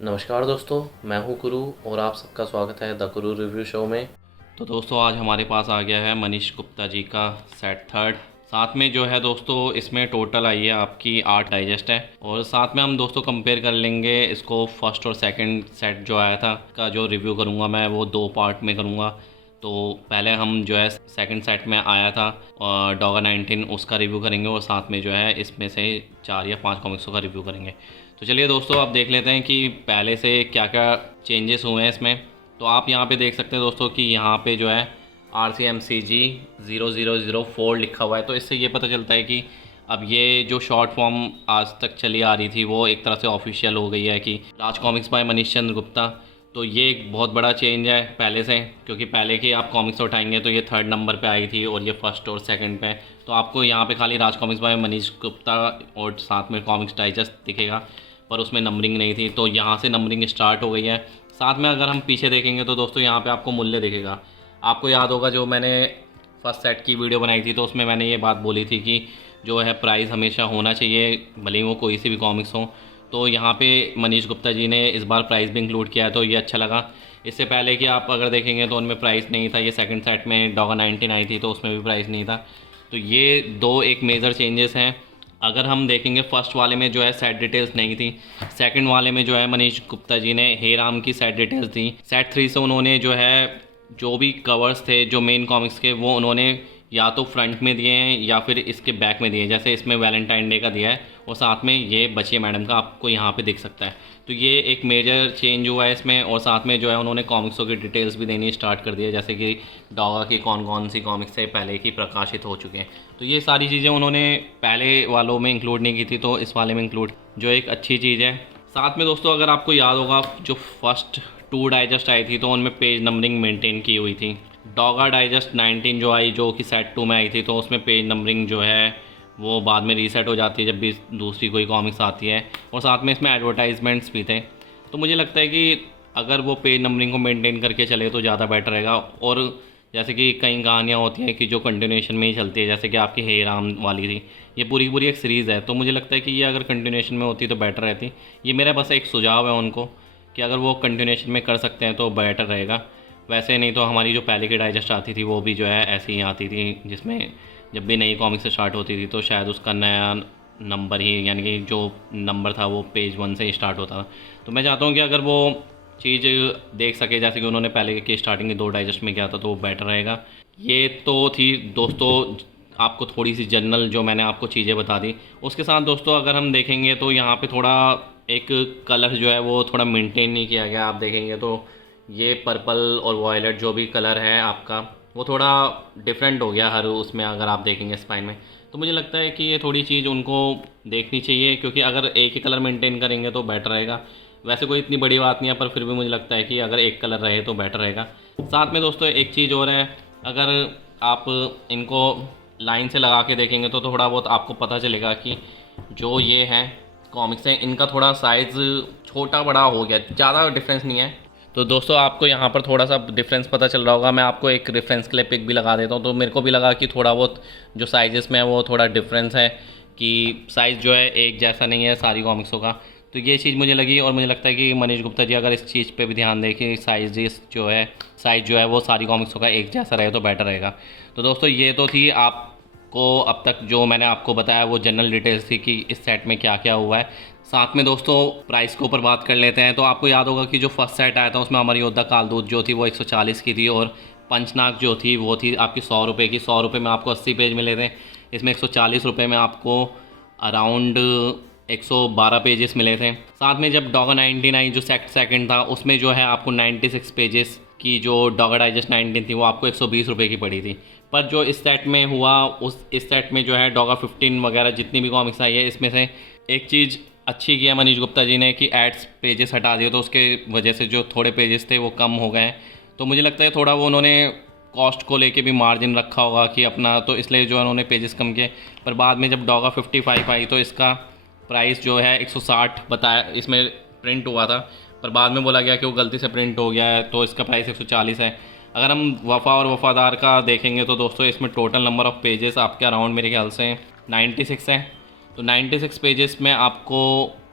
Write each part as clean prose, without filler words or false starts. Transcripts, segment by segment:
नमस्कार दोस्तों, मैं हूं गुरु और आप सबका स्वागत है द गुरु रिव्यू शो में। तो दोस्तों आज हमारे पास आ गया है मनीष गुप्ता जी का सेट थर्ड। साथ में जो है दोस्तों इसमें टोटल आई है आपकी 8 डाइजेस्ट है और साथ में हम दोस्तों कंपेयर कर लेंगे इसको फर्स्ट और सेकंड सेट जो आया था का जो रिव्यू करूँगा मैं वो 2 पार्ट में करूँगा। तो पहले हम जो है सेकंड सेट में आया था डॉगा 19 उसका रिव्यू करेंगे और साथ में जो है इसमें से 4 या 5 कॉमिक्सों का रिव्यू करेंगे। तो चलिए दोस्तों आप देख लेते हैं कि पहले से क्या क्या चेंजेस हुए हैं इसमें। तो आप यहाँ पे देख सकते हैं दोस्तों कि यहाँ पे जो है RCMCG 0004 लिखा हुआ है। तो इससे ये पता चलता है कि अब ये जो शॉर्ट फॉर्म आज तक चली आ रही थी वो एक तरह से ऑफिशियल हो गई है कि राज कॉमिक्स बाय मनीष चंद्र गुप्ता। तो ये एक बहुत बड़ा चेंज है पहले से, क्योंकि पहले की आप कॉमिक्स उठाएंगे तो ये थर्ड नंबर पे आई थी और ये फर्स्ट और सेकंड पे। तो आपको यहाँ पे खाली राज कॉमिक्स बाय मनीष गुप्ता और साथ में कॉमिक्स डाइजेस्ट दिखेगा, पर उसमें नंबरिंग नहीं थी। तो यहाँ से नंबरिंग स्टार्ट हो गई है। साथ में अगर हम पीछे देखेंगे तो दोस्तों यहाँ पे आपको मूल्य दिखेगा। आपको याद होगा जो मैंने फर्स्ट सेट की वीडियो बनाई थी तो उसमें मैंने ये बात बोली थी कि जो है प्राइस हमेशा होना चाहिए, भले ही वो कोई सी भी कॉमिक्स हो। तो यहाँ पे मनीष गुप्ता जी ने इस बार प्राइस भी इंक्लूड किया है, तो ये अच्छा लगा। इससे पहले कि आप अगर देखेंगे तो उनमें प्राइस नहीं था। ये सेकंड सेट में डॉगा 19 आई थी तो उसमें भी प्राइस नहीं था। तो ये दो एक मेजर चेंजेस हैं। अगर हम देखेंगे फर्स्ट वाले में जो है सेट डिटेल्स नहीं थी, सेकंड वाले में जो है मनीष गुप्ता जी ने हे राम की सेट डिटेल्स दी। सेट 3 से उन्होंने जो है जो भी कवर्स थे जो मेन कॉमिक्स के वो उन्होंने या तो फ्रंट में दिए हैं या फिर इसके बैक में दिए हैं। जैसे इसमें वैलेंटाइन डे का दिया है और साथ में ये बचिए मैडम का आपको यहाँ पे दिख सकता है। तो ये एक मेजर चेंज हुआ है इसमें। और साथ में जो है उन्होंने कॉमिक्सों की डिटेल्स भी देनी स्टार्ट कर दी है, जैसे कि डॉगा की कौन कौन सी कॉमिक्स से पहले की प्रकाशित हो चुके हैं। तो ये सारी चीज़ें उन्होंने पहले वालों में इंक्लूड नहीं की थी, तो इस वाले में इंक्लूड, जो एक अच्छी चीज़ है। साथ में दोस्तों अगर आपको याद होगा जो फर्स्ट 2 डाइजेस्ट आई थी तो उनमें पेज नंबरिंग मेंटेन की हुई थी। डॉगा डाइजेस्ट 19 जो आई, जो कि सेट 2 में आई थी, तो उसमें पेज नंबरिंग जो है वो बाद में रीसेट हो जाती है जब भी दूसरी कोई कॉमिक्स आती है। और साथ में इसमें एडवर्टाइजमेंट्स भी थे। तो मुझे लगता है कि अगर वो पेज नंबरिंग को मेंटेन करके चले तो ज़्यादा बेटर रहेगा। और जैसे कि कई कहानियाँ होती हैं कि जो कंटिन्यूएशन में ही चलती है, जैसे कि आपकी हे राम वाली थी, ये पूरी की पूरी एक सीरीज़ है। तो मुझे लगता है कि ये अगर कंटिन्यूएशन में होती तो बेटर रहती। ये मेरा बस एक सुझाव है उनको कि अगर वो कंटिन्यूएशन में कर सकते हैं तो बेटर रहेगा। वैसे नहीं तो हमारी जो पहले की डाइजेस्ट आती थी वो भी जो है ऐसी ही आती थी, जिसमें जब भी नई कॉमिक्स स्टार्ट होती थी तो शायद उसका नया नंबर ही, यानी कि जो नंबर था वो पेज 1 से ही स्टार्ट होता था। तो मैं चाहता हूँ कि अगर वो चीज़ देख सके जैसे कि उन्होंने पहले की स्टार्टिंग के 2 डाइजेस्ट में किया था तो वो बेटर रहेगा। ये तो थी दोस्तों आपको थोड़ी सी जनरल जो मैंने आपको चीज़ें बता दी। उसके साथ दोस्तों अगर हम देखेंगे तो यहाँ पे थोड़ा एक कलर जो है वो थोड़ा मेंटेन नहीं किया गया। आप देखेंगे तो ये पर्पल और वॉयलेट जो भी कलर है आपका वो थोड़ा डिफरेंट हो गया हर उसमें, अगर आप देखेंगे स्पाइन में। तो मुझे लगता है कि ये थोड़ी चीज़ उनको देखनी चाहिए, क्योंकि अगर एक ही कलर मेंटेन करेंगे तो बेटर रहेगा। वैसे कोई इतनी बड़ी बात नहीं है, पर फिर भी मुझे लगता है कि अगर एक कलर रहे तो बेटर रहेगा। साथ में दोस्तों एक चीज़ और है, अगर आप इनको लाइन से लगा के देखेंगे तो थोड़ा बहुत आपको पता चलेगा कि जो ये हैं कॉमिक्स हैं इनका थोड़ा साइज़ छोटा बड़ा हो गया, ज़्यादा डिफरेंस नहीं है। तो दोस्तों आपको यहाँ पर थोड़ा सा डिफरेंस पता चल रहा होगा। मैं आपको एक रेफरेंस के लिए पिक भी लगा देता हूँ। तो मेरे को भी लगा कि थोड़ा बहुत जो साइजेस में है वो थोड़ा डिफरेंस है, कि साइज़ जो है एक जैसा नहीं है सारी कॉमिक्सों का। तो ये चीज़ मुझे लगी और मुझे लगता है कि मनीष गुप्ता जी अगर इस चीज़ पे भी ध्यान दें कि साइज़ जो है वो सारी कॉमिक्सों का एक जैसा रहे तो बेटर रहेगा। तो दोस्तों ये तो थी आपको अब तक जो मैंने आपको बताया वो जनरल डिटेल्स थी कि इस सेट में क्या क्या हुआ है। साथ में दोस्तों प्राइस के ऊपर बात कर लेते हैं। तो आपको याद होगा कि जो फर्स्ट सेट आया था उसमें अमर योद्धा कालदूत जो थी वो 140 की थी और पंचनाग जो थी वो थी आपकी 100 रुपये की। 100 रुपये में आपको 80 पेज मिले थे। इसमें 140 रुपये में आपको अराउंड 112 पेजेस मिले थे। साथ में जब डॉगा 19 आई जो सेकंड था उसमें जो है आपको 96 पेजेस की जो डॉगा डाइजेस्ट 19 थी वो आपको 120 रुपये की पड़ी थी। पर जो इस सेट में हुआ इस सेट में जो है डॉगा 15 वगैरह जितनी भी कॉमिक्स आई है इसमें से एक चीज़ अच्छी किया मनीष गुप्ता जी ने कि एड्स पेजेस हटा दिए, तो उसके वजह से जो थोड़े पेजेस थे वो कम हो गए। तो मुझे लगता है थोड़ा वो उन्होंने कॉस्ट को लेके भी मार्जिन रखा होगा कि अपना, तो इसलिए जो उन्होंने पेजेस कम किए। पर बाद में जब डॉगा 55 आई तो इसका प्राइस जो है 160 बताया, इसमें प्रिंट हुआ था, पर बाद में बोला गया कि वो गलती से प्रिंट हो गया है तो इसका प्राइस 140 है। अगर हम वफ़ा और वफ़ादार का देखेंगे तो दोस्तों इसमें टोटल नंबर ऑफ़ पेजेस आपके अराउंड मेरे ख्याल से 96 है। तो 96 पेजेस में आपको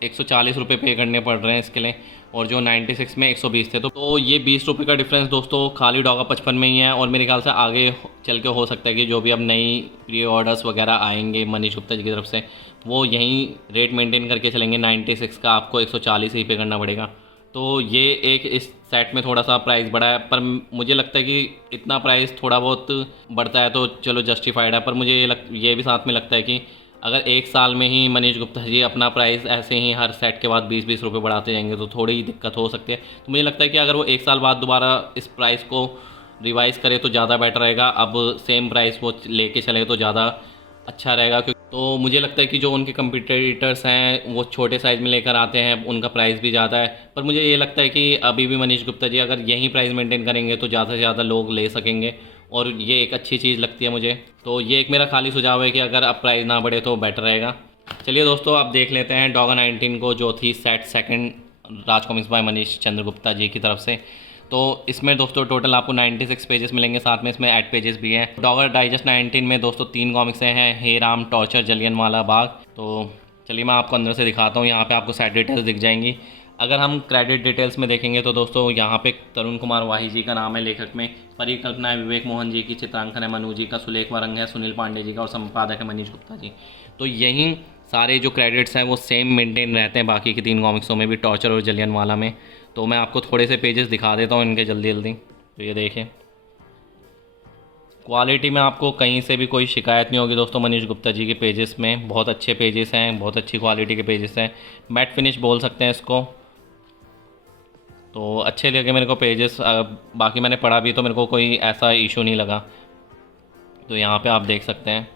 140 रुपये पे करने पड़ रहे हैं इसके लिए, और जो 96 में 120 थे। तो ये 20 रुपये का डिफरेंस दोस्तों खाली डॉगा 55 में ही है। और मेरे ख्याल से आगे चल के हो सकता है कि जो भी अब नई प्री ऑर्डर्स वगैरह आएंगे मनीष गुप्ता जी की तरफ से, वो यहीं रेट मेंटेन करके चलेंगे। 96 का आपको 140 ही पे करना पड़ेगा। तो ये एक इस सेट में थोड़ा सा प्राइस बढ़ा है, पर मुझे लगता है कि इतना प्राइस थोड़ा बहुत बढ़ता है तो चलो जस्टिफाइड है। पर मुझे ये भी साथ में लगता है कि अगर एक साल में ही मनीष गुप्ता जी अपना प्राइस ऐसे ही हर सेट के बाद 20-20 रुपये बढ़ाते जाएंगे तो थोड़ी दिक्कत हो सकती है। तो मुझे लगता है कि अगर वो एक साल बाद दोबारा इस प्राइस को रिवाइज़ करे तो ज़्यादा बेटर रहेगा। अब सेम प्राइस वो लेके चले तो ज़्यादा अच्छा रहेगा। तो मुझे लगता है कि जो उनके कंपटीटर्स हैं वो छोटे साइज़ में लेकर आते हैं, उनका प्राइस भी ज़्यादा है। पर मुझे ये लगता है कि अभी भी मनीष गुप्ता जी अगर यही प्राइस मेंटेन करेंगे तो ज़्यादा से ज़्यादा लोग ले सकेंगे, और ये एक अच्छी चीज़ लगती है मुझे। तो ये एक मेरा खाली सुझाव है कि अगर अब प्राइस ना बढ़े तो बेटर रहेगा। चलिए दोस्तों, अब देख लेते हैं डॉगा 19 को, जो थी set second Raj comics by Manish Chandra Gupta ji की तरफ से। तो इसमें दोस्तों टोटल आपको 96 पेजेस मिलेंगे, साथ में इसमें ऐड पेजेस भी हैं। डॉगर डाइजेस्ट 19 में दोस्तों 3 कॉमिक्स हैं, हे राम, टॉर्चर, जलियनवाला बाग। तो चलिए मैं आपको अंदर से दिखाता हूँ। यहाँ पे आपको साइड डिटेल्स दिख जाएंगी। अगर हम क्रेडिट डिटेल्स में देखेंगे तो दोस्तों यहाँ पे तरुण कुमार वाही जी का नाम है लेखक में, परिकल्पना है विवेक मोहन जी की, चित्रांकन है मनु जी का, सुलेख रंग है सुनील पांडे जी का, और संपादक है मनीष गुप्ता जी। तो यहीं सारे जो क्रेडिट्स हैं वो सेम मेंटेन रहते हैं बाकी के 3 कॉमिक्सों में भी, टॉर्चर और जलियनवाला में। तो मैं आपको थोड़े से पेजेस दिखा देता हूँ इनके जल्दी जल्दी। तो ये देखें, क्वालिटी में आपको कहीं से भी कोई शिकायत नहीं होगी दोस्तों। मनीष गुप्ता जी के पेजेस में बहुत अच्छे पेजेस हैं, बहुत अच्छी क्वालिटी के पेजेस हैं, मैट फिनिश बोल सकते हैं इसको। तो अच्छे लगे मेरे को पेजेस। बाकी मैंने पढ़ा भी तो मेरे को कोई ऐसा इशू नहीं लगा। तो यहाँ पे आप देख सकते हैं।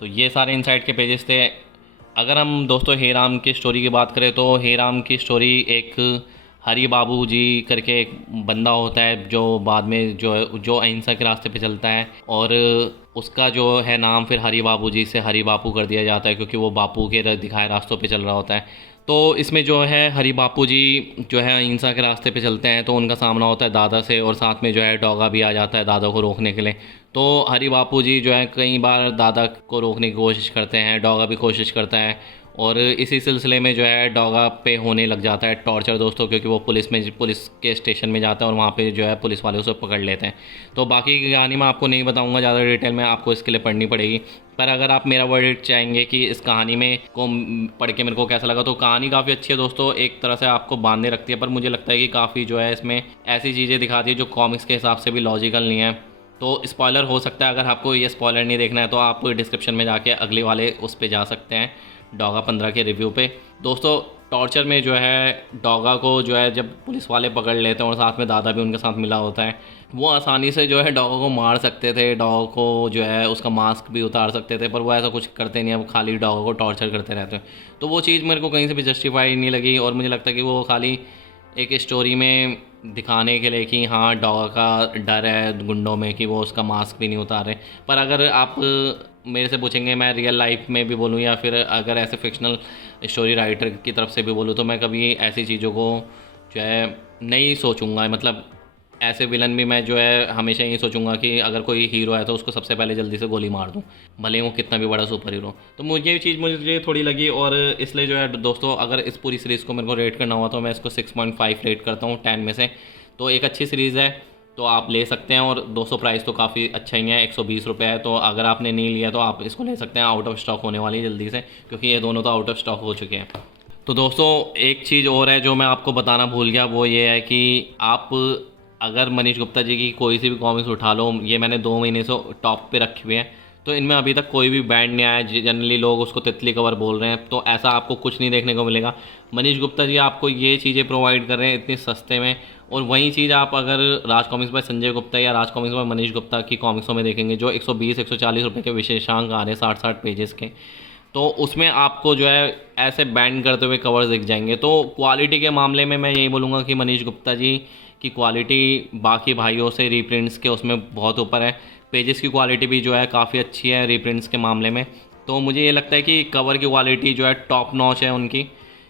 तो ये सारे इनसाइड के पेजेस थे। अगर हम दोस्तों हे राम की स्टोरी की बात करें तो हे राम की स्टोरी एक हरि बाबू जी करके एक बंदा होता है जो बाद में जो अहिंसा के रास्ते पे चलता है, और उसका जो है नाम फिर हरि बाबू जी से हरि बापू कर दिया जाता है क्योंकि वो बापू के दिखाए रास्तों पे चल रहा होता है। तो इसमें जो है हरि बापू जी जो है अहिंसा के रास्ते पे चलते हैं तो उनका सामना होता है दादा से, और साथ में जो है डॉगा भी आ जाता है दादा को रोकने के लिए। तो हरि बापू जी जो है कई बार दादा को रोकने की कोशिश करते हैं, डॉगा भी कोशिश करता है, और इसी सिलसिले में जो है डॉगा पे होने लग जाता है टॉर्चर दोस्तों, क्योंकि वो पुलिस के स्टेशन में जाता है और वहाँ पे जो है पुलिस वाले उसे पकड़ लेते हैं। तो बाकी की कहानी मैं आपको नहीं बताऊँगा ज़्यादा डिटेल में, आपको इसके लिए पढ़नी पड़ेगी। पर अगर आप मेरा वर्डिक्ट चाहेंगे कि इस कहानी में को पढ़ के मेरे को कैसा लगा, तो कहानी काफ़ी अच्छी है दोस्तों, एक तरह से आपको बांधे रखती है। पर मुझे लगता है कि काफ़ी जो है इसमें ऐसी चीज़ें दिखाती है जो कॉमिक्स के हिसाब से भी लॉजिकल नहीं है। तो स्पॉइलर हो सकता है, अगर आपको ये स्पॉइलर नहीं देखना है तो आप डिस्क्रिप्शन में जाके अगले वाले उस पर जा सकते हैं, डॉगा 15 के रिव्यू पे। दोस्तों टॉर्चर में जो है डॉगा को जो है जब पुलिस वाले पकड़ लेते हैं और साथ में दादा भी उनके साथ मिला होता है, वो आसानी से जो है डॉगा को मार सकते थे, डॉग को जो है उसका मास्क भी उतार सकते थे, पर वो ऐसा कुछ करते नहीं है, वो खाली डॉगा को टॉर्चर करते रहते हैं। तो वो चीज़ मेरे को कहीं से भी जस्टिफाई नहीं लगी, और मुझे लगता है कि वो खाली एक स्टोरी में दिखाने के लिए कि हाँ डॉगा का डर है गुंडों में कि वो उसका मास्क भी नहीं उतारे। पर अगर आप मेरे से पूछेंगे, मैं रियल लाइफ में भी बोलूँ या फिर अगर ऐसे फिक्शनल स्टोरी राइटर की तरफ से भी बोलूँ, तो मैं कभी ऐसी चीज़ों को जो है नहीं सोचूंगा। मतलब ऐसे विलन भी मैं जो है हमेशा यही सोचूंगा कि अगर कोई हीरो है तो उसको सबसे पहले जल्दी से गोली मार दूं, भले वो कितना भी बड़ा सुपर हीरो। तो मुझे ये चीज़ मुझे थोड़ी लगी, और इसलिए जो है दोस्तों अगर इस पूरी सीरीज़ को मेरे को रेट करना हुआ तो मैं इसको 6.5 रेट करता हूँ 10 में से। तो एक अच्छी सीरीज़ है, तो आप ले सकते हैं। और दोस्तों प्राइस तो काफ़ी अच्छा ही है, 120 रुपये है। तो अगर आपने नहीं लिया तो आप इसको ले सकते हैं, आउट ऑफ स्टॉक होने वाली है जल्दी से, क्योंकि ये दोनों तो आउट ऑफ स्टॉक हो चुके हैं। तो दोस्तों एक चीज़ और है जो मैं आपको बताना भूल गया, वो ये है कि आप अगर मनीष गुप्ता जी की कोई सी भी कॉमिक्स उठा लो, ये मैंने 2 महीने से टॉप पे रखे हुए हैं, तो इनमें अभी तक कोई भी बैंड नहीं आया। जनरली लोग उसको तितली कवर बोल रहे हैं, तो ऐसा आपको कुछ नहीं देखने को मिलेगा। मनीष गुप्ता जी आपको ये चीज़ें प्रोवाइड कर रहे हैं इतने सस्ते में, और वही चीज़ आप अगर राज कॉमिक्स बाय संजय गुप्ता या राज कॉमिक्स बाय मनीष गुप्ता की कॉमिक्सों में देखेंगे जो 120-140 रुपये के विशेषांक आ रहे हैं 60-60 पेजेस के, तो उसमें आपको जो है ऐसे बैंड करते हुए कवर्स दिख जाएंगे। तो क्वालिटी के मामले में मैं यही बोलूँगा कि मनीष गुप्ता जी की क्वालिटी बाकी भाइयों से रीप्रिंट्स के उसमें बहुत ऊपर है। पेजेस की क्वालिटी भी जो है काफ़ी अच्छी है रीप्रिंट्स के मामले में। तो मुझे ये लगता है कि कवर की क्वालिटी जो है टॉप नॉच है उनकी,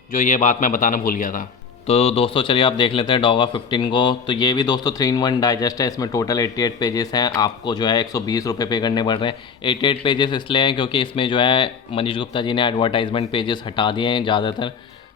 जो ये बात मैं बताना भूल गया था। तो दोस्तों चलिए आप देख लेते हैं डॉगा 15 को। तो ये भी दोस्तों 3-in-1 डाइजेस्ट है। इसमें टोटल 88 पेजेस हैं। आपको जो है 120 रुपये पे करने पड़ रहे हैं। 88 पेजेस इसलिए हैं क्योंकि इसमें जो है मनीष गुप्ता जी ने एडवर्टाइजमेंट पेजेस हटा दिए हैं ज़्यादातर,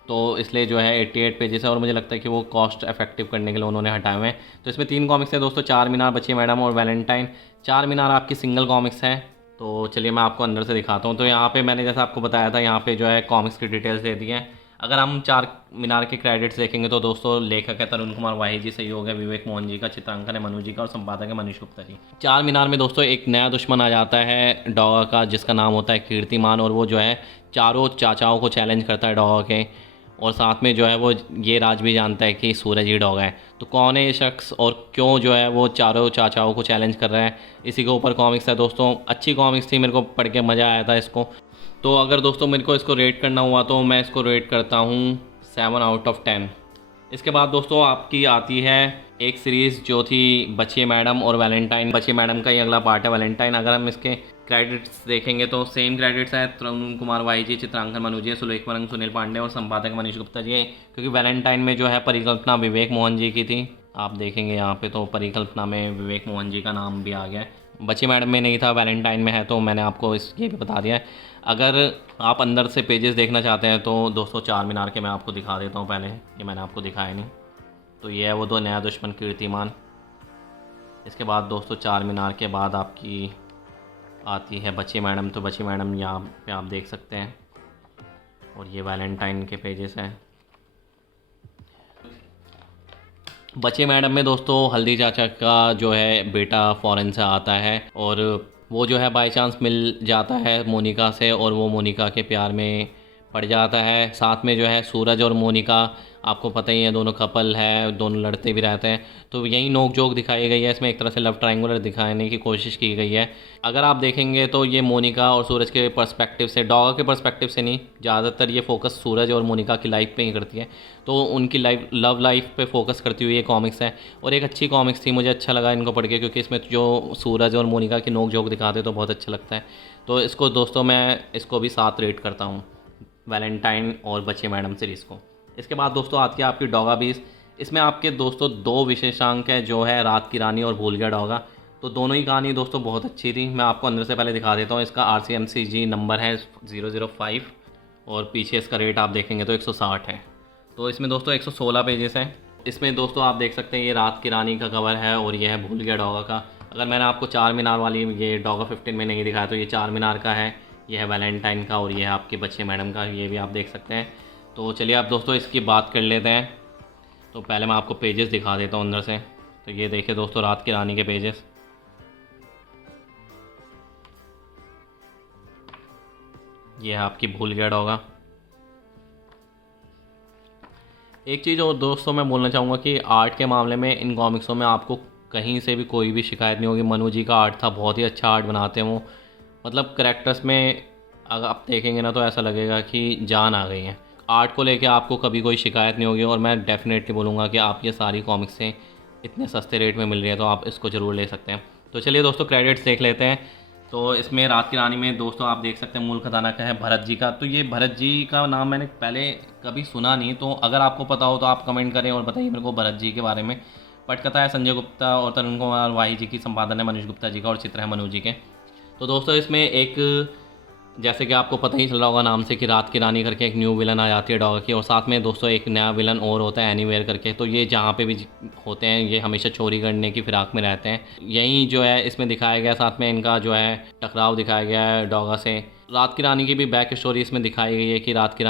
तो इसलिए जो है 88 पेजेस है और मुझे लगता है कि वो कॉस्ट इफेक्टिव करने के लिए उन्होंने हटाए हुए हैं। तो इसमें 3 कॉमिक्स हैं दोस्तों, चार मीनार, बच्ची मैडम और वैलेंटाइन। चार मीनार आपकी सिंगल कॉमिक्स है। तो चलिए मैं आपको अंदर से दिखाता हूँ। तो यहाँ पे मैंने जैसा आपको बताया था, यहाँ पे जो है कॉमिक्स की डिटेल्स दे दी हैं। अगर हम चार मीनार के क्रेडिट्स देखेंगे तो दोस्तों लेखक है तरुण कुमार वाही जी, सहयोग है विवेक मोहन जी का, चित्रांकन है मनु जी का और संपादक है मनीष गुप्ता जी। चार मीनार में दोस्तों एक नया दुश्मन आ जाता है डॉगा का, जिसका नाम होता है कीर्तिमान, और वो जो है चारों चाचाओं को चैलेंज करता है डॉगा के, और साथ में जो है वो ये राज भी जानता है कि सूरज ही डॉगा है। तो कौन है ये शख्स और क्यों जो है वो चारों चाचाओं को चैलेंज कर रहा है, इसी के ऊपर कॉमिक्स है दोस्तों। अच्छी कॉमिक्स थी, मेरे को पढ़ के मज़ा आया था इसको। तो अगर दोस्तों मेरे को इसको रेट करना हुआ तो मैं इसको रेट करता हूँ 7/10। इसके बाद दोस्तों आपकी आती है एक सीरीज़ जो थी बच्ची मैडम और वैलेंटाइन। बच्ची मैडम का ही अगला पार्ट है वैलेंटाइन। अगर हम इसके क्रेडिट्स देखेंगे तो सेम क्रेडिट्स हैं, तरुण कुमार वाई जी, चित्रांकन मनु जी, सुलेख वरंग सुनील पांडे और संपादक मनीष गुप्ता जी। क्योंकि वैलेंटाइन में जो है परिकल्पना विवेक मोहन जी की थी, आप देखेंगे यहाँ पे तो परिकल्पना में विवेक मोहन जी का नाम भी आ गया। बच्ची मैडम में नहीं था, वैलेंटाइन में है, तो मैंने आपको ये भी बता दिया है। अगर आप अंदर से पेजेस देखना चाहते हैं तो दोस्तों चार मीनार के मैं आपको दिखा देता हूँ पहले, ये मैंने आपको दिखाया नहीं। तो ये है वो दो नया दुश्मन कीर्तिमान। इसके बाद दोस्तों चार मीनार के बाद आपकी आती है बच्ची मैडम। तो बच्ची मैडम यहाँ पे आप देख सकते हैं, और ये वैलेंटाइन के पेजेस हैं। बच्ची मैडम में दोस्तों हल्दी चाचा का जो है बेटा फ़ॉरेन से आता है, और वो जो है बाय चांस मिल जाता है मोनिका से, और वो मोनिका के प्यार में पड़ जाता है। साथ में जो है सूरज और मोनिका, आपको पता ही है दोनों कपल है, दोनों लड़ते भी रहते हैं। तो यही नोक जोक दिखाई गई है इसमें, एक तरह से लव ट्रायंगुलर दिखाने की कोशिश की गई है। अगर आप देखेंगे तो ये मोनिका और सूरज के पर्सपेक्टिव से, डॉगा के पर्सपेक्टिव से नहीं, ज़्यादातर ये फोकस सूरज और मोनिका की लाइफ पे ही करती है। तो उनकी लाइफ, लव लाइफ पे फोकस करती हुई ये कॉमिक्स है, और एक अच्छी कॉमिक्स थी, मुझे अच्छा लगा इनको पढ़ के, क्योंकि इसमें जो सूरज और मोनिका की नोक जोक दिखाते तो बहुत अच्छा लगता है। तो इसको दोस्तों मैं इसको भी 7 रेट करता हूँ, वैलेंटाइन और बच्ची मैडम सीरीज़ को। इसके बाद दोस्तों आती है आपकी डॉगा 20। इसमें आपके दोस्तों 2 विशेषांक है, जो है रात की रानी और भूल गया डॉगा। तो दोनों ही कहानी दोस्तों बहुत अच्छी थी। मैं आपको अंदर से पहले दिखा देता हूँ। इसका RCMCG नंबर है 005, और पीछे इसका रेट आप देखेंगे तो 160 है। तो इसमें दोस्तों 116 पेजेस हैं। इसमें दोस्तों आप देख सकते हैं ये रात की रानी का कवर है, और ये है भूल गया डॉगा का। अगर मैंने आपको चार मीनार वाली ये डॉगा 15 में नहीं दिखाया, तो ये चार मीनार का है, ये है वैलेंटाइन का, और ये है आपके बच्चे मैडम का, ये भी आप देख सकते हैं। तो चलिए आप दोस्तों इसकी बात कर लेते हैं। तो पहले मैं आपको पेजेस दिखा देता हूँ अंदर से। तो ये देखिए दोस्तों रात की रानी के पेजेस, ये है आपकी भूल गया डॉगा। एक चीज़ और दोस्तों मैं बोलना चाहूँगा कि आर्ट के मामले में इन कॉमिक्सों में आपको कहीं से भी कोई भी शिकायत नहीं होगी। मनु जी का आर्ट था, बहुत ही अच्छा आर्ट बनाते हैं वो, मतलब कैरेक्टर्स में अगर आप देखेंगे ना तो ऐसा लगेगा कि जान आ गई है। आर्ट को लेके आपको कभी कोई शिकायत नहीं होगी, और मैं डेफिनेटली बोलूँगा कि आप ये सारी कॉमिक्स से इतने सस्ते रेट में मिल रही है तो आप इसको ज़रूर ले सकते हैं। तो चलिए दोस्तों क्रेडिट्स देख लेते हैं। तो इसमें रात की रानी में दोस्तों आप देख सकते हैं मूल खजाना का है भरत जी का। तो ये भरत जी का नाम मैंने पहले कभी सुना नहीं, तो अगर आपको पता हो तो आप कमेंट करें और बताइए मेरे को भरत जी के बारे में। पटकथा है संजय गुप्ता और तरुण कुमार वाही जी की, संपादन है मनीष गुप्ता जी का, और चित्र है मनु जी के। तो दोस्तों इसमें एक, जैसे कि आपको पता ही चल रहा होगा नाम से, कि रात की रानी करके एक न्यू विलन आ जाती है डॉगा की, और साथ में दोस्तों एक नया विलन और होता है एनीवेयर करके। तो ये जहाँ पे भी होते हैं ये हमेशा चोरी करने की फिराक में रहते हैं। यही जो है इसमें दिखाया गया, साथ में इनका जो है टकराव दिखाया गया है डॉगा से। रात की रानी की भी बैक स्टोरी इसमें दिखाई गई है कि रात की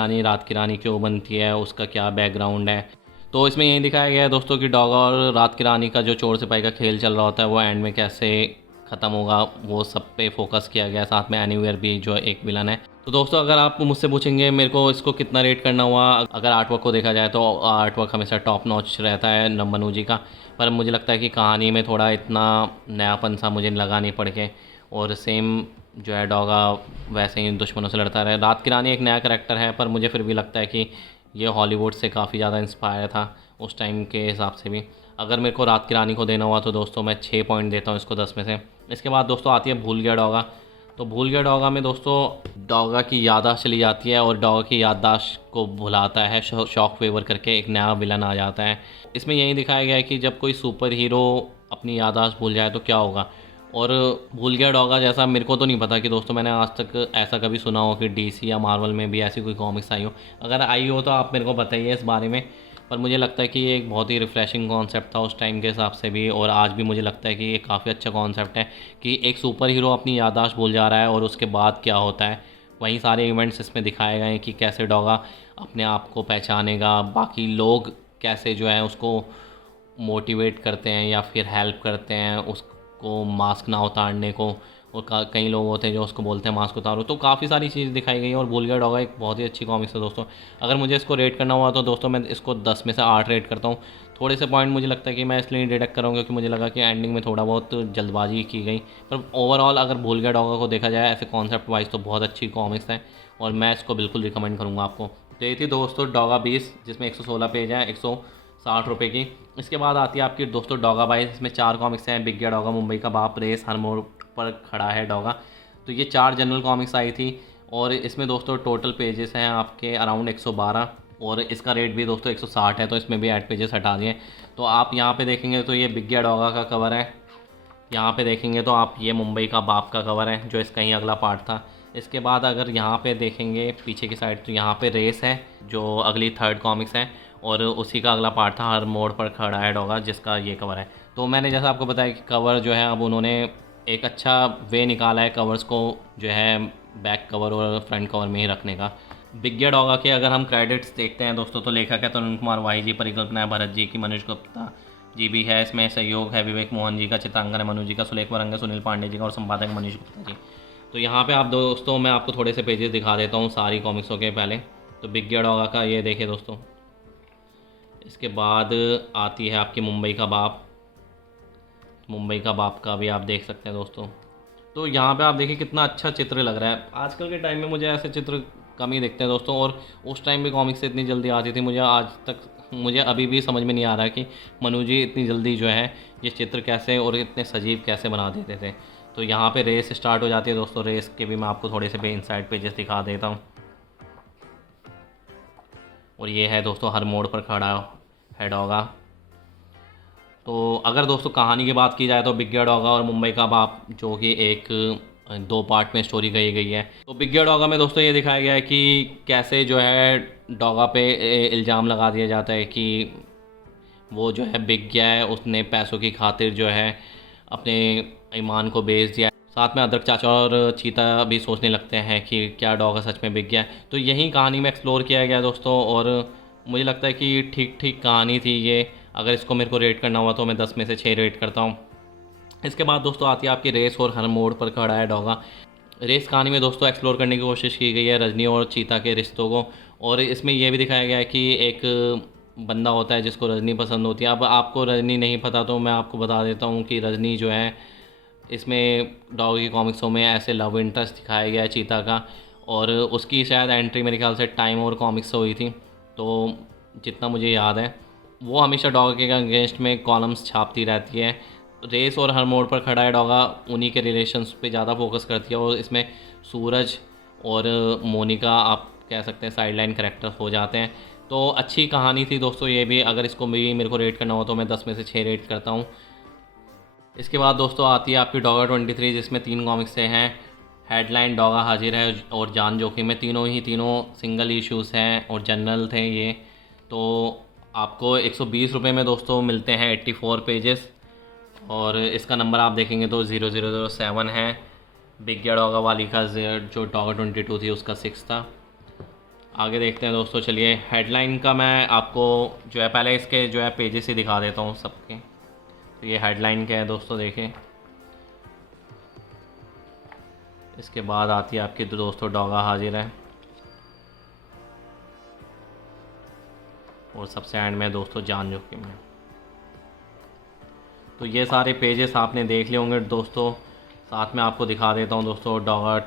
रानी क्यों बनती है, उसका क्या बैकग्राउंड है। तो इसमें यही दिखाया गया है दोस्तों कि डॉगा और रात की रानी का जो चोर सिपाही का खेल चल रहा होता है वो एंड में कैसे ख़त्म होगा, वो सब पे फोकस किया गया। साथ में एनीवेयर भी जो एक विलन है। तो दोस्तों अगर आप मुझसे पूछेंगे मेरे को इसको कितना रेट करना हुआ, अगर आर्टवर्क को देखा जाए तो आर्टवर्क हमेशा टॉप नॉच रहता है मनु जी का, पर मुझे लगता है कि कहानी में थोड़ा इतना नयापन सा मुझे लगा नहीं पड़ के, और सेम जो है डॉगा वैसे ही दुश्मनों से लड़ता रहे। रात की रानी एक नया करेक्टर है, पर मुझे फिर भी लगता है कि ये हॉलीवुड से काफ़ी ज़्यादा इंस्पायर था उस टाइम के हिसाब से भी। अगर मेरे को रात की रानी को देना हुआ तो दोस्तों मैं 6 पॉइंट देता हूँ इसको 10 में से। इसके बाद दोस्तों आती है भूल गया डॉगा। तो तो भूल गया डॉगा में दोस्तों डॉगा की याददाश्त चली जाती है और डॉगा की याददाश्त को भुलाता है शॉक वेवर करके एक नया विलन आ जाता है। इसमें यही दिखाया गया है कि जब कोई सुपर हीरो अपनी याददाश्त भूल जाए तो क्या होगा। और भूल गया डॉगा जैसा मेरे को तो नहीं पता कि दोस्तों मैंने आज तक ऐसा कभी सुना हो कि डीसी या मार्वल में भी ऐसी कोई कॉमिक्स आई हो। अगर आई हो तो आप मेरे को बताइए इस बारे में। पर मुझे लगता है कि ये एक बहुत ही रिफ़्रेशिंग कॉन्सेप्ट था उस टाइम के हिसाब से भी, और आज भी मुझे लगता है कि ये काफ़ी अच्छा कॉन्सेप्ट है कि एक सुपर हीरो अपनी याददाश्त भूल जा रहा है और उसके बाद क्या होता है। वहीं सारे इवेंट्स इसमें दिखाए गए हैं कि कैसे डॉगा अपने आप को पहचानेगा, बाकी लोग कैसे जो है उसको मोटिवेट करते हैं या फिर हेल्प करते हैं उसको मास्क ना उतारने को, और कई लोग होते हैं जो उसको बोलते हैं मास्क उतारो। तो काफ़ी सारी चीज़ दिखाई गई है और भूल गया डॉगा एक बहुत ही अच्छी कॉमिक्स है दोस्तों। अगर मुझे इसको रेट करना हुआ तो दोस्तों मैं इसको 10 में से 8 रेट करता हूँ। थोड़े से पॉइंट मुझे लगता है कि मैं इसलिए डिडक्ट करूँगा क्योंकि मुझे लगा कि एंडिंग में थोड़ा बहुत जल्दबाजी की गई, पर ओवरऑल अगर भूल गया डॉगा को देखा जाए ऐसे कॉन्सेप्ट वाइज तो बहुत अच्छी कॉमिक्स है और मैं इसको बिल्कुल रिकमेंड करूँगा आपको। तो ये थी दोस्तों डॉगा 20, जिसमें 116 पेज हैं 160 रुपये की। इसके बाद आती है आपकी दोस्तों डॉगा 22, इसमें 4 कॉमिक्स हैं। बिग गया डॉगा, मुंबई का बाप, रेस, हर मोड़ पर खड़ा है डॉगा। तो ये 4 जनरल कॉमिक्स आई थी और इसमें दोस्तों टोटल पेजेस हैं आपके अराउंड 112 और इसका रेट भी दोस्तों 160 है। तो इसमें भी ऐड पेजेस हटा दिए। तो आप यहाँ पे देखेंगे तो ये बिग गया डॉगा का कवर है, यहाँ पे देखेंगे तो आप ये मुंबई का बाप का कवर है जो इसका ही अगला पार्ट था। इसके बाद अगर यहाँ पे देखेंगे पीछे की साइड तो यहाँ पे रेस है जो अगली 3rd कॉमिक्स है और उसी का अगला पार्ट था हर मोड़ पर खड़ा है डॉगा, जिसका ये कवर है। तो मैंने जैसा आपको बताया कि कवर जो है अब उन्होंने एक अच्छा वे निकाला है कवर्स को जो है बैक कवर और फ्रंट कवर में ही रखने का। बिग गया डॉगा के अगर हम क्रेडिट्स देखते हैं दोस्तों तो लेखक है तरुण कुमार वाही जी, परिकल्पना है भरत जी की, मनीष गुप्ता जी भी है इसमें, सहयोग है विवेक मोहन जी का, चित्रांकन है मनु जी का, सुलेख वरंग सुनील पांडे जी का और संपादक मनीष गुप्ता जी। तो यहाँ पे आप दोस्तों मैं आपको थोड़े से पेजेस दिखा देता हूँ सारी कॉमिक्सों के पहले। तो बिग गया डॉगा का ये देखिए दोस्तों। इसके बाद आती है आपकी मुंबई का बाप, मुंबई का बाप का भी आप देख सकते हैं दोस्तों। तो यहाँ पे आप देखिए कितना अच्छा चित्र लग रहा है। आजकल के टाइम में मुझे ऐसे चित्र कम ही दिखते हैं दोस्तों, और उस टाइम भी कॉमिक्स इतनी जल्दी आती थी। मुझे अभी भी समझ में नहीं आ रहा है कि मनु जी इतनी जल्दी जो है ये चित्र कैसे और इतने सजीव कैसे बना देते थे। तो यहाँ पे रेस स्टार्ट हो जाती है दोस्तों। रेस के भी मैं आपको थोड़े से पे इनसाइड पेजेस दिखा देता हूँ। और ये है दोस्तों हर मोड़ पर खड़ा है डॉगा। तो अगर दोस्तों कहानी की बात की जाए तो बिग गया डॉगा और मुंबई का बाप जो कि एक 2 पार्ट में स्टोरी कही गई है। तो बिग गया डॉगा में दोस्तों ये दिखाया गया है कि कैसे जो है डॉगा पे इल्ज़ाम लगा दिया जाता है कि वो जो है बिक गया है, उसने पैसों की खातिर जो है अपने ईमान को बेच दिया। साथ में अदरक चाचा और चीता भी सोचने लगते हैं कि क्या डॉगा सच में बिक गया। तो यही कहानी में एक्सप्लोर किया गया दोस्तों, और मुझे लगता है कि ठीक ठीक कहानी थी ये। अगर इसको मेरे को रेट करना हुआ तो मैं 10 में से 6 रेट करता हूँ। इसके बाद दोस्तों आती है आपकी रेस और हर मोड़ पर खड़ा है डॉगा। रेस कहानी में दोस्तों एक्सप्लोर करने की कोशिश की गई है रजनी और चीता के रिश्तों को, और इसमें यह भी दिखाया गया है कि एक बंदा होता है जिसको रजनी पसंद होती है। अब आपको रजनी नहीं पता तो मैं आपको बता देता हूँ कि रजनी जो है इसमें डॉग की कॉमिक्सों में ऐसे लव इंटरेस्ट दिखाया गया है चीता का, और उसकी शायद एंट्री मेरे ख्याल से टाइम और कॉमिक्स से हुई थी। तो जितना मुझे याद है वो हमेशा डॉग के अगेंस्ट में कॉलम्स छापती रहती है। रेस और हर मोड़ पर खड़ा है डॉगा उन्हीं के रिलेशंस पे ज़्यादा फोकस करती है, और इसमें सूरज और मोनिका आप कह सकते हैं साइडलाइन कैरेक्टर्स हो जाते हैं। तो अच्छी कहानी थी दोस्तों ये भी। अगर इसको भी मेरे को रेट करना हो तो मैं 10 में से 6 रेट करता हूँ। इसके बाद दोस्तों आती है आपकी डॉगा 23, जिसमें 3 कॉमिक्स से हैं। हेडलाइन, डॉगा हाजिर है और जान जोखिम में, तीनों सिंगल इश्यूज़ हैं और जनरल थे ये। तो आपको 120 रुपये में दोस्तों मिलते हैं 84 पेजेस, और इसका नंबर आप देखेंगे तो 0007 है। बिग गया डॉगा वाली का जो डॉगा 22 थी उसका 6 था। आगे देखते हैं दोस्तों। चलिए हेडलाइन का मैं आपको जो है पहले इसके जो है पेजेस ही दिखा देता हूँ सबके। तो ये हेडलाइन क्या है दोस्तों देखें। इसके बाद आती है आपकी दोस्तों डॉगा हाजिर है, और सबसे एंड में दोस्तों जान जोखिम है। तो ये सारे पेजेस आपने देख लिए होंगे दोस्तों। साथ में आपको दिखा देता हूँ दोस्तों डॉगा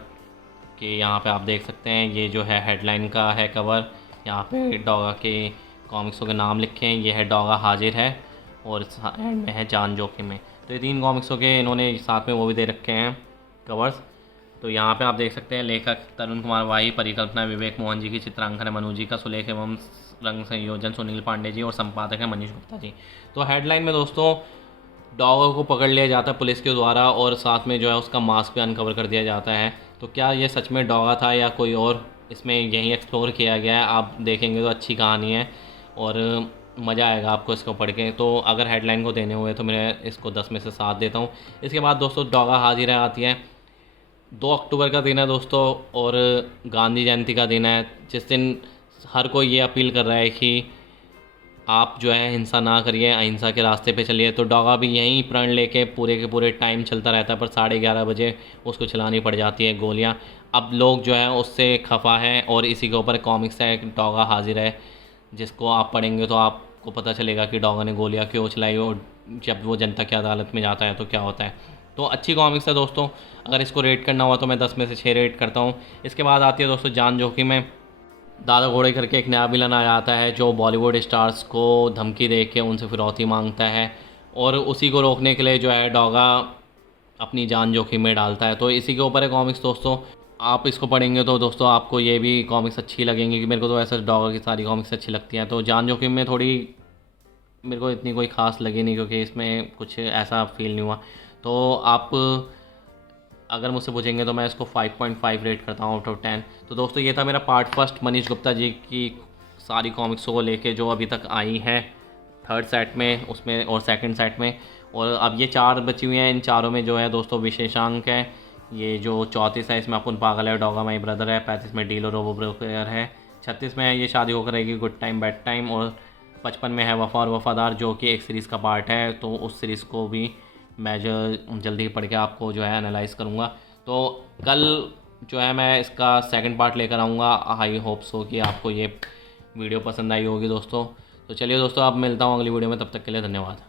के यहाँ पे आप देख सकते हैं ये जो है हेडलाइन का है कवर। यहाँ पे डॉगा के कॉमिक्सों के नाम लिखे हैं। ये है डॉगा हाजिर है और एंड में है जान जोखिम में। तो ये 3 कॉमिक्सों के इन्होंने साथ में वो भी दे रखे हैं कवर्स। तो यहाँ पे आप देख सकते हैं लेखक तरुण कुमार वाही, परिकल्पना विवेक मोहन जी की, चित्रांकन है मनु जी का, सुलेख एवं रंग संयोजन सुनील पांडे जी और संपादक है मनीष गुप्ता जी। तो हेडलाइन में दोस्तों डॉग को पकड़ लिया जाता है पुलिस के द्वारा और साथ में जो है उसका मास्क भी अनकवर कर दिया जाता है। तो क्या ये सच में डॉगा था या कोई और, इसमें यही एक्सप्लोर किया गया है। आप देखेंगे तो अच्छी कहानी है और मज़ा आएगा आपको इसको पढ़ के। तो अगर हेडलाइन को देने हुए तो मैं इसको 10 में से 7 देता हूँ। इसके बाद दोस्तों डॉगा हाजिरा आती है। 2 अक्टूबर का दिन है दोस्तों और गांधी जयंती का दिन है, जिस दिन हर कोई ये अपील कर रहा है कि आप जो है हिंसा ना करिए, अहिंसा के रास्ते पे चलिए। तो डॉगा भी यहीं प्रण लेके पूरे के पूरे टाइम चलता रहता है, पर 11:30 बजे उसको चलानी पड़ जाती है गोलियाँ। अब लोग जो है उससे खफा है और इसी के ऊपर कॉमिक्स है डॉगा हाजिर है, जिसको आप पढ़ेंगे तो आपको पता चलेगा कि डॉगा ने गोलियाँ क्यों चलाई और जब वो जनता की अदालत में जाता है तो क्या होता है। तो अच्छी कॉमिक्स है दोस्तों। अगर इसको रेट करना हुआ तो मैं 10 में से 6 रेट करता हूँ। इसके बाद आती है दोस्तों जान जोखिम में। दादा घोड़े करके एक नया विलन आ जाता है जो बॉलीवुड स्टार्स को धमकी दे के उनसे फिरौती मांगता है और उसी को रोकने के लिए जो है डॉगा अपनी जान जोखिम में डालता है। तो इसी के ऊपर है कॉमिक्स दोस्तों। आप इसको पढ़ेंगे तो दोस्तों आपको ये भी कॉमिक्स अच्छी लगेंगी, कि मेरे को तो ऐसा डॉगा की सारी कॉमिक्स अच्छी लगती हैं। तो जान जोखिम में थोड़ी मेरे को इतनी कोई ख़ास लगी नहीं, क्योंकि इसमें कुछ ऐसा फील नहीं हुआ। तो आप अगर मुझसे पूछेंगे तो मैं इसको 5.5 रेट करता हूँ आउट ऑफ 10। तो दोस्तों ये था मेरा पार्ट फर्स्ट मनीष गुप्ता जी की सारी कॉमिक्सों को लेके जो अभी तक आई है 3rd सेट में उसमें और 2nd सेट में। और अब ये 4 बची हुई हैं। इन चारों में जो है दोस्तों विशेषांक है, ये जो 34 है इसमें अपन पागल है डॉगा माई ब्रदर है, 35 में डीलो रोबो ब्रोकर है, 36 में है ये शादी होकर रहेगी गुड टाइम बैड टाइम, और 55 में है वफा और वफादार जो कि एक सीरीज़ का पार्ट है। तो उस सीरीज़ को भी मैं जो जल्दी पढ़ के आपको जो है एनालाइज करूँगा। तो कल जो है मैं इसका 2nd पार्ट लेकर आऊँगा। आई होप सो कि आपको ये वीडियो पसंद आई होगी दोस्तों। तो चलिए दोस्तों, अब मिलता हूँ अगली वीडियो में, तब तक के लिए धन्यवाद।